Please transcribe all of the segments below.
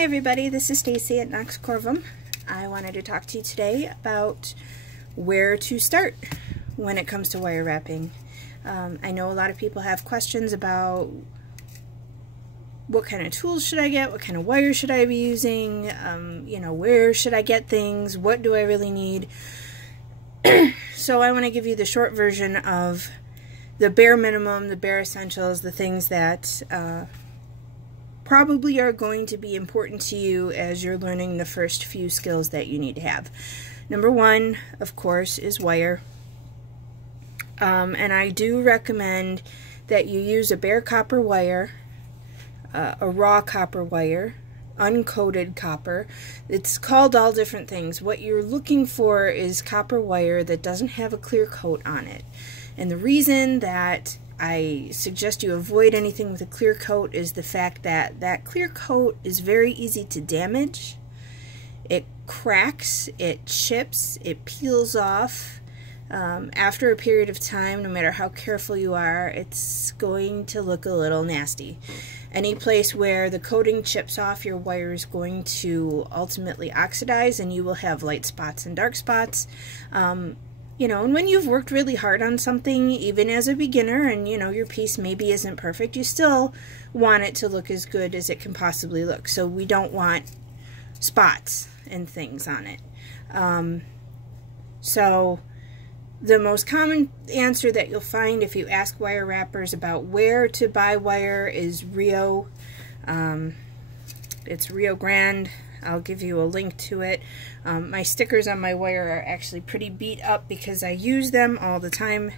Hi everybody, this is Stacy at Knox Corvum. I wanted to talk to you today about where to start when it comes to wire wrapping. I know a lot of people have questions about what kind of tools should I get, what kind of wire should I be using, where should I get things, what do I really need. So I want to give you the short version of the bare minimum, the bare essentials, the things that probably are going to be important to you as you're learning the first few skills that you need to have. Number one, of course, is wire. And I do recommend that you use a bare copper wire, a raw copper wire, uncoated copper. It's called all different things. What you're looking for is copper wire that doesn't have a clear coat on it. And the reason that I suggest you avoid anything with a clear coat is the fact that that clear coat is very easy to damage. It cracks, it chips, it peels off. After a period of time, no matter how careful you are, it's going to look a little nasty. Any place where the coating chips off, your wire is going to ultimately oxidize and you will have light spots and dark spots. And when you've worked really hard on something, even as a beginner, and your piece maybe isn't perfect, you still want it to look as good as it can possibly look. So we don't want spots and things on it. So the most common answer that you'll find if you ask wire wrappers about where to buy wire is Rio. It's Rio Grande. I'll give you a link to it. My stickers on my wire are actually pretty beat up because I use them all the time.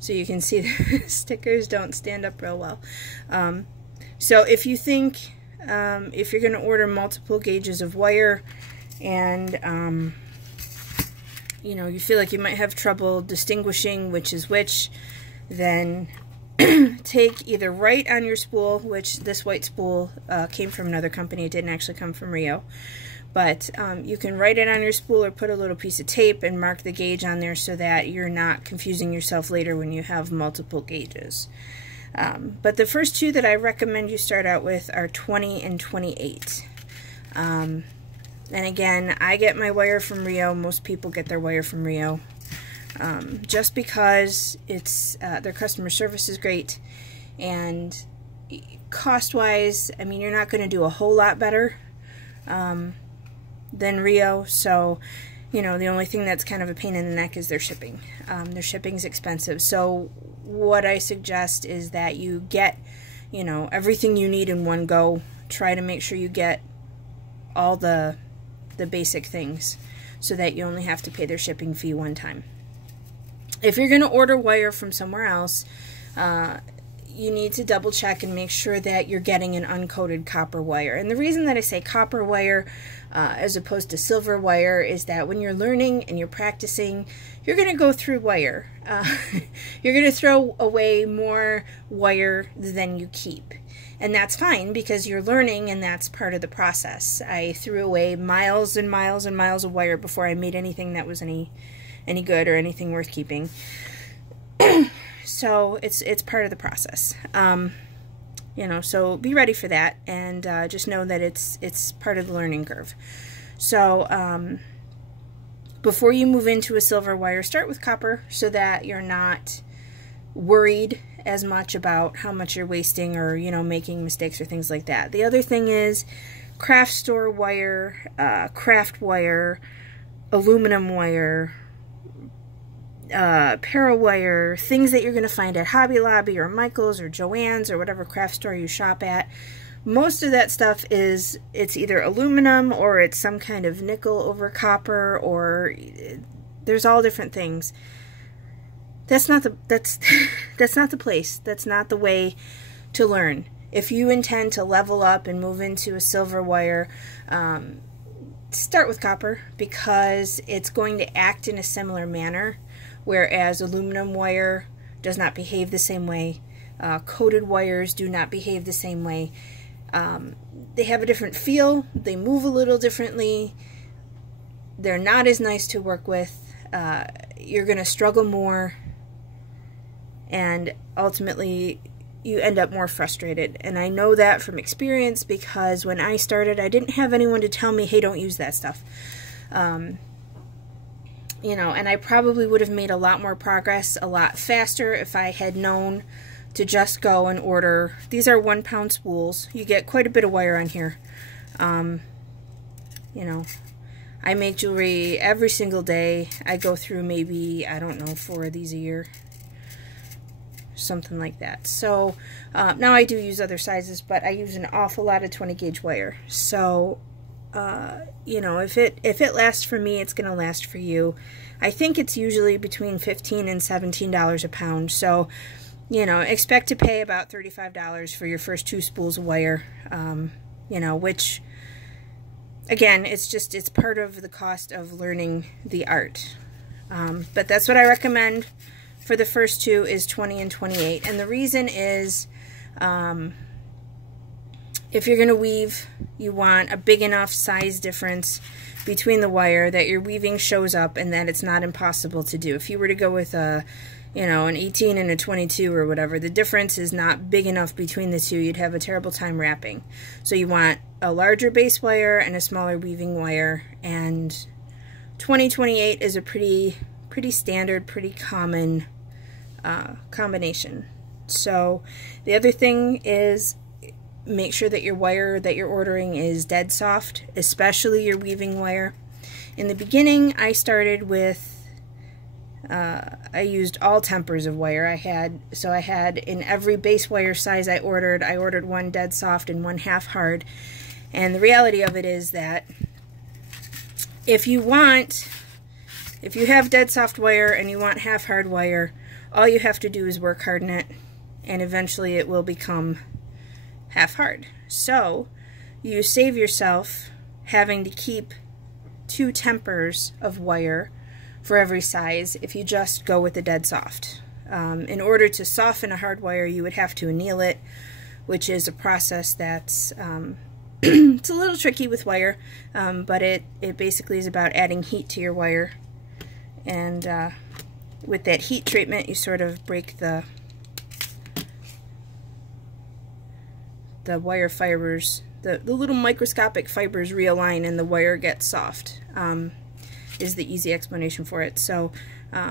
So you can see the stickers don't stand up real well. So if you think, if you're going to order multiple gauges of wire and you feel like you might have trouble distinguishing which is which, then take either write on your spool, which this white spool came from another company. It didn't actually come from Rio. But you can write it on your spool or put a little piece of tape and mark the gauge on there so that you're not confusing yourself later when you have multiple gauges. But the first two that I recommend you start out with are 20 and 28. And again, I get my wire from Rio. Most people get their wire from Rio. Just because it's their customer service is great, and cost-wise, I mean, you're not going to do a whole lot better than Rio. So, the only thing that's kind of a pain in the neck is their shipping. Their shipping's expensive. So, what I suggest is that you get, everything you need in one go. Try to make sure you get all the basic things so that you only have to pay their shipping fee one time. If you're going to order wire from somewhere else, you need to double check and make sure that you're getting an uncoated copper wire. And the reason that I say copper wire as opposed to silver wire is that when you're learning and you're practicing, you're going to go through wire. You're going to throw away more wire than you keep. And that's fine because you're learning and that's part of the process. I threw away miles and miles and miles of wire before I made anything that was any good or anything worth keeping. So it's part of the process. So be ready for that, and just know that it's part of the learning curve. So before you move into a silver wire, start with copper so that you're not worried as much about how much you're wasting or making mistakes or things like that. The other thing is craft store wire, craft wire, aluminum wire, para wire, things that you're going to find at Hobby Lobby or Michael's or Joann's or whatever craft store you shop at. Most of that stuff it's either aluminum or it's some kind of nickel over copper, or there's all different things. That's not the that's not the place. That's not the way to learn. If you intend to level up and move into a silver wire, start with copper because it's going to act in a similar manner. Whereas aluminum wire does not behave the same way. Coated wires do not behave the same way. They have a different feel. They move a little differently. They're not as nice to work with. You're going to struggle more. And ultimately, you end up more frustrated. And I know that from experience, because when I started, I didn't have anyone to tell me, hey, don't use that stuff. You know, and I probably would have made a lot more progress a lot faster if I had known to just go and order. These are 1 pound spools. You get quite a bit of wire on here. You know, I make jewelry every single day. I go through maybe, I don't know, 4 of these a year. Something like that. So now I do use other sizes, but I use an awful lot of 20 gauge wire. So you know, if it lasts for me, it's going to last for you. I think it's usually between $15 and $17 a pound. So, you know, expect to pay about $35 for your first 2 spools of wire. You know, which, again, it's part of the cost of learning the art. But that's what I recommend for the first 2 is 20 and 28. And the reason is, if you're going to weave, you want a big enough size difference between the wire that your weaving shows up and that it's not impossible to do. If you were to go with a, you know, an 18 and a 22 or whatever, the difference is not big enough between the two. You'd have a terrible time wrapping. So you want a larger base wire and a smaller weaving wire, and 20-28 is a pretty standard, pretty common combination. So the other thing is, make sure that your wire that you're ordering is dead soft, especially your weaving wire. In the beginning, I started with, I used all tempers of wire. I had in every base wire size I ordered 1 dead soft and 1 half hard. And the reality of it is that if you have dead soft wire and you want half hard wire, all you have to do is work hard in it, and eventually it will become half hard. So you save yourself having to keep 2 tempers of wire for every size if you just go with the dead soft. In order to soften a hard wire, you would have to anneal it, which is a process that's it's a little tricky with wire, but it basically is about adding heat to your wire, and with that heat treatment you sort of break the wire fibers, the little microscopic fibers realign and the wire gets soft, is the easy explanation for it. So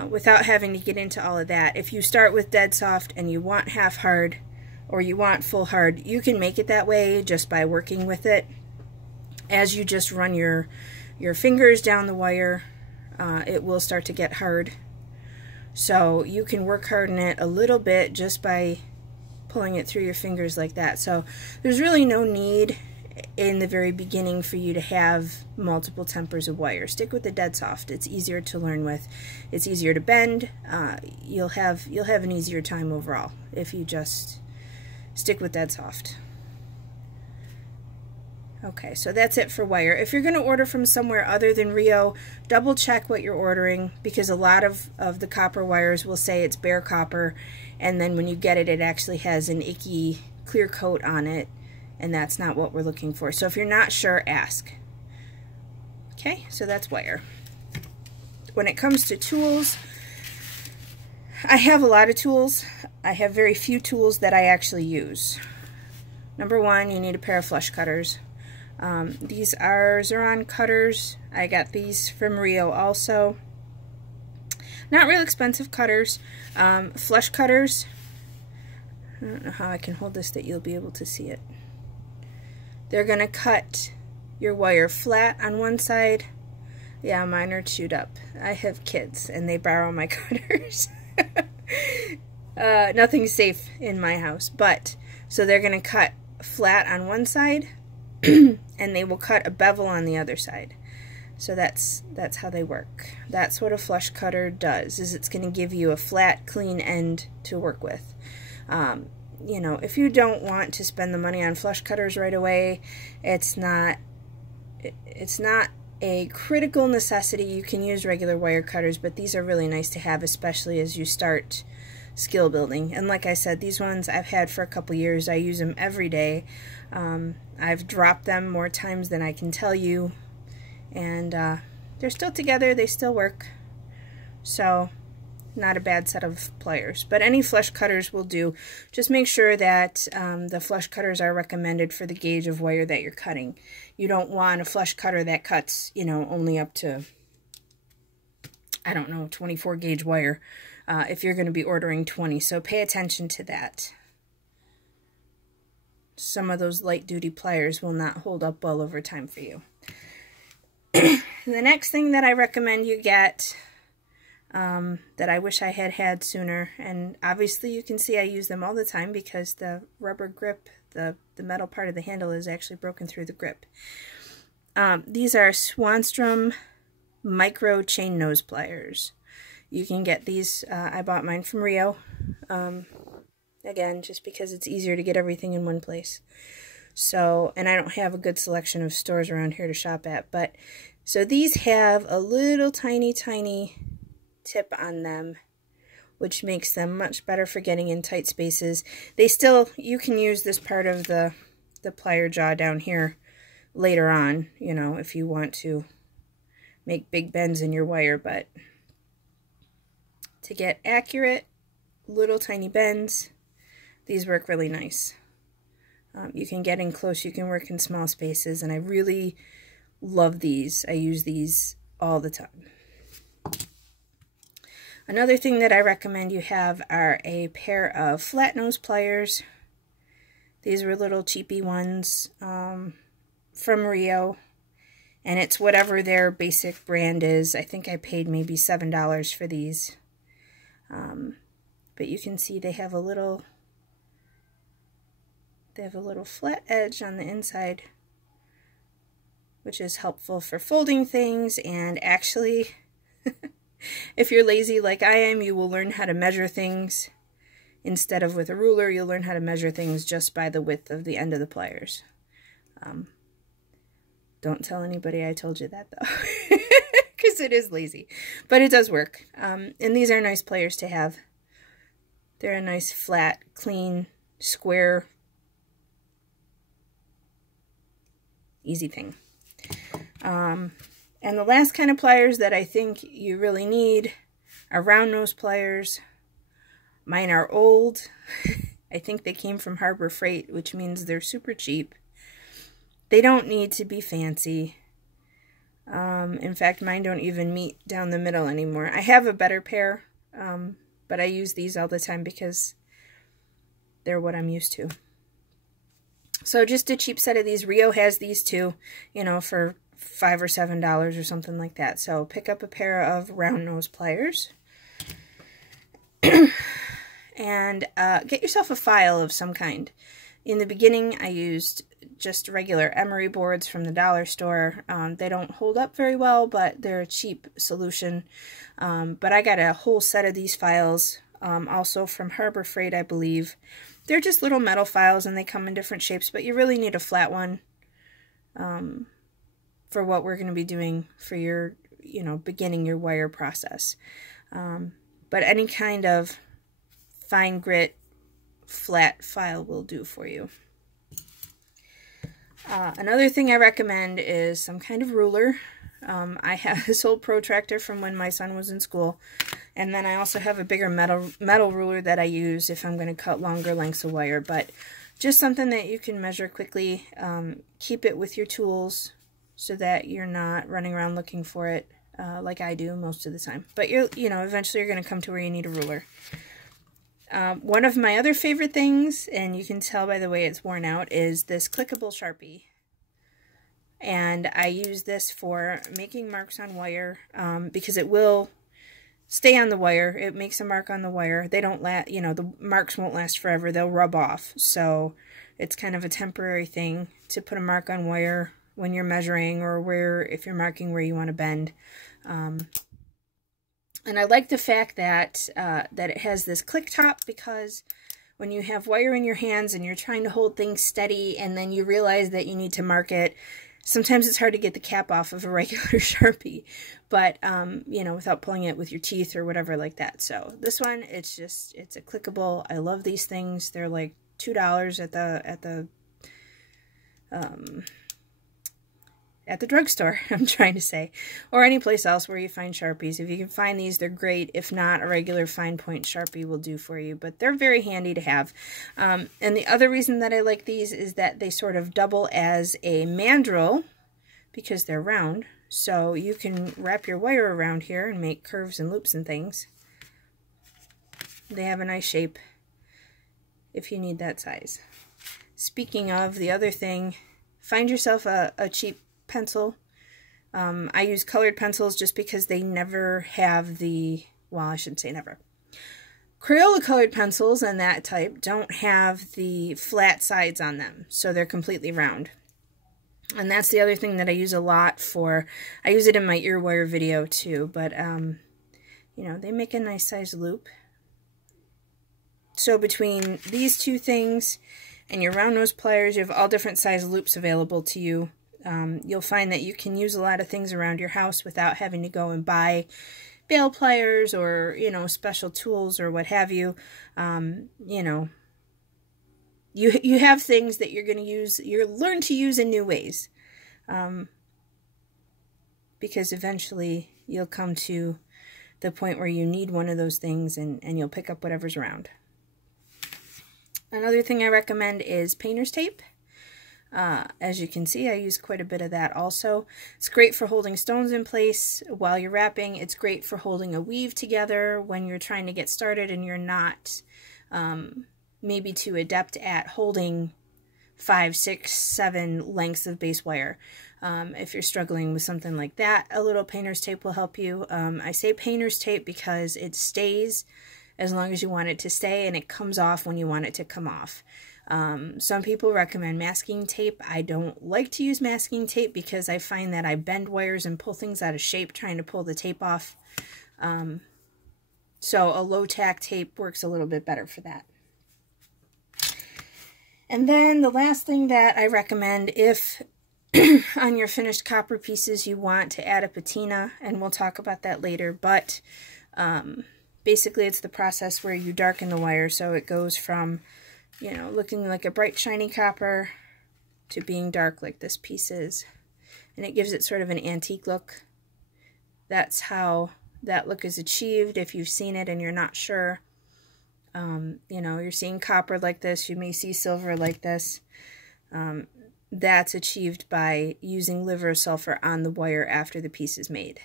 without having to get into all of that, if you start with dead soft and you want half hard or you want full hard, you can make it that way just by working with it. As you just run your fingers down the wire, it will start to get hard. So you can work hard in it a little bit just by pulling it through your fingers like that. So there's really no need in the very beginning for you to have multiple tempers of wire. Stick with the dead soft. It's easier to learn with. It's easier to bend. You'll have an easier time overall if you just stick with dead soft. Okay, so that's it for wire. If you're going to order from somewhere other than Rio, double check what you're ordering, because a lot of the copper wires will say it's bare copper, and then when you get it, it actually has an icky clear coat on it, and that's not what we're looking for. So if you're not sure, ask. Okay, so that's wire. When it comes to tools, I have a lot of tools. I have very few tools that I actually use. Number 1, you need a pair of flush cutters. These are Xuron cutters. I got these from Rio also. Not real expensive cutters. Flush cutters. I don't know how I can hold this that you'll be able to see it. They're going to cut your wire flat on one side. Yeah, mine are chewed up. I have kids and they borrow my cutters. Nothing's safe in my house. But, so they're going to cut flat on one side and they will cut a bevel on the other side. So that's how they work. That's what a flush cutter does, is it's going to give you a flat, clean end to work with. You know, if you don't want to spend the money on flush cutters right away, it's not a critical necessity. You can use regular wire cutters, but these are really nice to have, especially as you start skill building. And like I said, these ones I've had for a couple years. I use them every day. I've dropped them more times than I can tell you, and they're still together. They still work. So not a bad set of pliers. But any flush cutters will do. Just make sure that the flush cutters are recommended for the gauge of wire that you're cutting. You don't want a flush cutter that cuts, you know, only up to, I don't know, 24 gauge wire if you're going to be ordering 20. So pay attention to that. Some of those light duty pliers will not hold up well over time for you. The next thing that I recommend you get, that I wish I had had sooner, and obviously you can see I use them all the time because the rubber grip, the metal part of the handle is actually broken through the grip. These are Swanstrom micro chain nose pliers. You can get these, I bought mine from Rio, again, just because it's easier to get everything in one place. So, and I don't have a good selection of stores around here to shop at, but, so these have a little tiny tip on them, which makes them much better for getting in tight spaces. They still, you can use this part of the plier jaw down here later on, you know, if you want to make big bends in your wire, but to get accurate little tiny bends, these work really nice. You can get in close, you can work in small spaces, and I really love these. I use these all the time. Another thing that I recommend you have are a pair of flat nose pliers. These were little cheapy ones from Rio, and it's whatever their basic brand is. I think I paid maybe $7 for these. But you can see they have a little flat edge on the inside, which is helpful for folding things. And actually, if you're lazy like I am, you will learn how to measure things. Instead of with a ruler, you'll learn how to measure things just by the width of the end of the pliers. Don't tell anybody I told you that, though, because it is lazy. But it does work. And these are nice pliers to have. They're a nice, flat, clean, square, easy thing. And the last kind of pliers that I think you really need are round nose pliers. Mine are old. I think they came from Harbor Freight, which means they're super cheap. They don't need to be fancy. In fact, mine don't even meet down the middle anymore. I have a better pair, but I use these all the time because they're what I'm used to. So just a cheap set of these. Rio has these too, you know, for $5 or $7 or something like that. So pick up a pair of round nose pliers. And get yourself a file of some kind. In the beginning, I used just regular emery boards from the dollar store. They don't hold up very well, but they're a cheap solution. But I got a whole set of these files, also from Harbor Freight, I believe. They're just little metal files, and they come in different shapes, but you really need a flat one for what we're going to be doing for your, you know, beginning your wire process. But any kind of fine grit flat file will do for you. Another thing I recommend is some kind of ruler. I have this old protractor from when my son was in school, and then I also have a bigger metal ruler that I use if I'm going to cut longer lengths of wire, but just something that you can measure quickly. Keep it with your tools so that you're not running around looking for it like I do most of the time. But you know, eventually you're going to come to where you need a ruler. One of my other favorite things, and you can tell by the way it's worn out, is this clickable Sharpie. And I use this for making marks on wire because it will stay on the wire. It makes a mark on the wire. They don't last, you know, the marks won't last forever. They'll rub off. So it's kind of a temporary thing to put a mark on wire when you're measuring, or if you're marking where you want to bend. And I like the fact that that it has this click top, because when you have wire in your hands and you're trying to hold things steady and then you realize that you need to mark it, sometimes it's hard to get the cap off of a regular Sharpie, but you know, without pulling it with your teeth or whatever like that. So this one, it's a clickable. I love these things. They're like $2 at at the drugstore, I'm trying to say, or any place else where you find Sharpies. If you can find these, they're great. If not, a regular fine point Sharpie will do for you, but they're very handy to have. And the other reason that I like these is that they sort of double as a mandrel because they're round. So you can wrap your wire around here and make curves and loops and things. They have a nice shape if you need that size. Speaking of, the other thing, find yourself a cheap pencil. I use colored pencils just because they never have the, well, I shouldn't say never. Crayola colored pencils and that type don't have the flat sides on them, so they're completely round. And that's the other thing that I use a lot for. I use it in my ear wire video too, but you know, they make a nice size loop. So between these two things and your round nose pliers, you have all different size loops available to you. You'll find that you can use a lot of things around your house without having to go and buy bail pliers or, you know, special tools or what have you. You know, you have things that you're going to use, you'll learn to use in new ways. Because eventually you'll come to the point where you need one of those things and you'll pick up whatever's around. Another thing I recommend is painter's tape. As you can see, I use quite a bit of that also. It's great for holding stones in place while you're wrapping. It's great for holding a weave together when you're trying to get started and you're not maybe too adept at holding 5, 6, 7 lengths of base wire. If you're struggling with something like that, a little painter's tape will help you. I say painter's tape because it stays as long as you want it to stay, and it comes off when you want it to come off. Some people recommend masking tape. I don't like to use masking tape because I find that I bend wires and pull things out of shape trying to pull the tape off. So a low tack tape works a little bit better for that. And then the last thing that I recommend, if on your finished copper pieces you want to add a patina, and we'll talk about that later, but basically it's the process where you darken the wire so it goes from, you know, looking like a bright shiny copper to being dark like this piece is. And it gives it sort of an antique look. That's how that look is achieved. If you've seen it and you're not sure, you know, you're seeing copper like this, you may see silver like this. That's achieved by using liver of sulfur on the wire after the piece is made.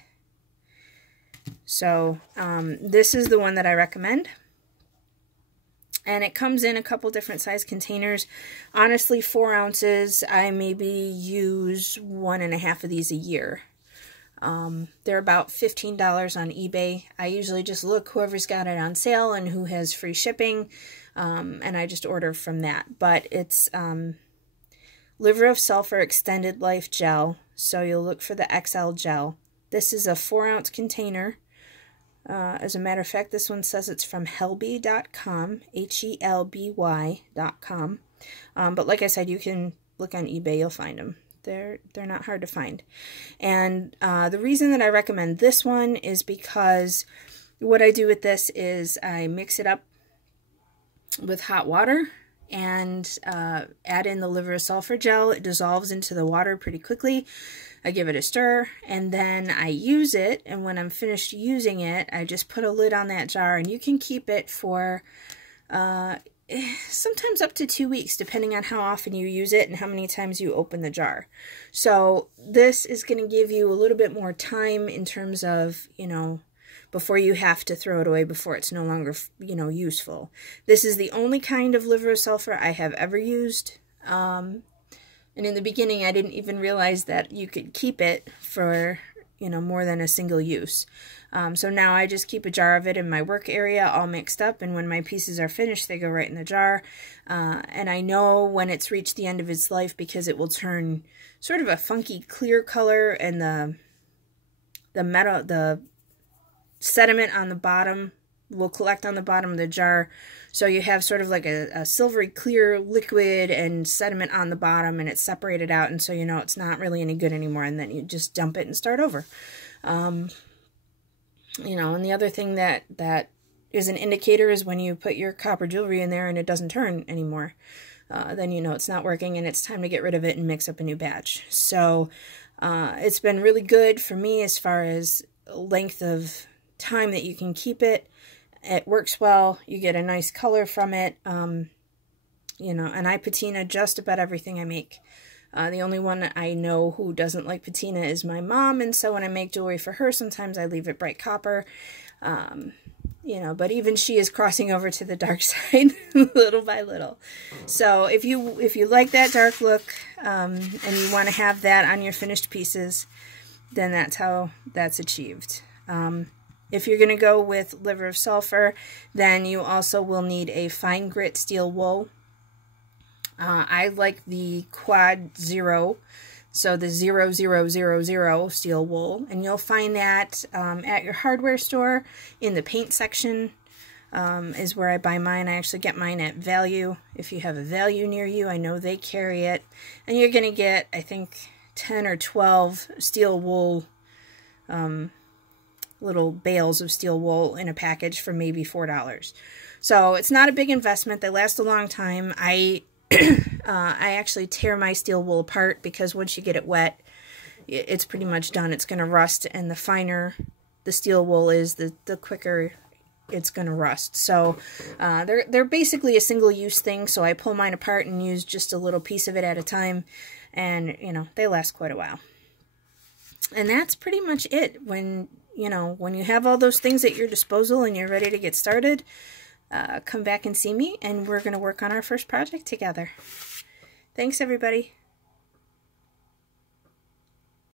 So this is the one that I recommend. And it comes in a couple different size containers. Honestly, 4 ounces, I maybe use 1.5 of these a year. They're about $15 on eBay. I usually just look whoever's got it on sale and who has free shipping, and I just order from that. But it's liver of sulfur extended life gel, so you'll look for the XL gel. This is a 4-ounce container. As a matter of fact, this one says it's from helby.com, HELBY.com. But like I said, you can look on eBay, you'll find them. They're not hard to find. And the reason that I recommend this one is because what I do with this is I mix it up with hot water and add in the liver of sulfur gel. It dissolves into the water pretty quickly. I give it a stir, and then I use it, and when I'm finished using it, I just put a lid on that jar, and you can keep it for sometimes up to 2 weeks, depending on how often you use it and how many times you open the jar. So this is going to give you a little bit more time in terms of, you know, before you have to throw it away, before it's no longer, you know, useful. This is the only kind of liver of sulfur I have ever used. And in the beginning, I didn't even realize that you could keep it for, you know, more than a single use. So now I just keep a jar of it in my work area all mixed up, and when my pieces are finished, they go right in the jar. And I know when it's reached the end of its life because it will turn sort of a funky clear color, and the sediment on the bottom will collect on the bottom of the jar. So you have sort of like a silvery clear liquid and sediment on the bottom, and it's separated out, and so you know it's not really any good anymore, and then you just dump it and start over. You know, and the other thing that is an indicator is when you put your copper jewelry in there and it doesn't turn anymore. Then you know it's not working and it's time to get rid of it and mix up a new batch. So It's been really good for me as far as length of time that you can keep it. It works well. You get a nice color from it. You know, and I patina just about everything I make. The only one I know who doesn't like patina is my mom, and so when I make jewelry for her, sometimes I leave it bright copper. You know, but even she is crossing over to the dark side little by little. So if you like that dark look, and you want to have that on your finished pieces, then that's how that's achieved. If you're going to go with liver of sulfur, then you also will need a fine grit steel wool. I like the quad 0, so the 0000 steel wool, and you'll find that at your hardware store in the paint section is where I buy mine. I actually get mine at Value. If you have a Value near you, I know they carry it, and you're going to get, I think, 10 or 12 steel wool, little bales of steel wool in a package for maybe $4. So it's not a big investment. They last a long time. I actually tear my steel wool apart because once you get it wet, it's pretty much done. It's going to rust, and the finer the steel wool is, the quicker it's going to rust. So they're basically a single-use thing, so I pull mine apart and use just a little piece of it at a time, and, you know, they last quite a while. And that's pretty much it. When you have all those things at your disposal and you're ready to get started, come back and see me, and we're going to work on our first project together. Thanks, everybody.